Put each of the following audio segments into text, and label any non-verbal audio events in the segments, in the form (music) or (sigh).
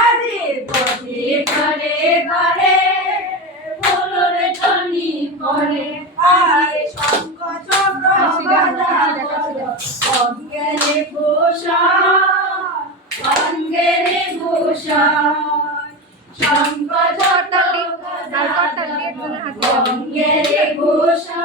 বাজে পথে ঘরে ঘরে বলর ধ্বনি করে আয় শঙ্খ চক্র অঙ্গেরে ভূষা অঙ্গেরে ভূষা শঙ্খ চটল অঙ্গেরে ভূষা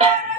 better. (laughs)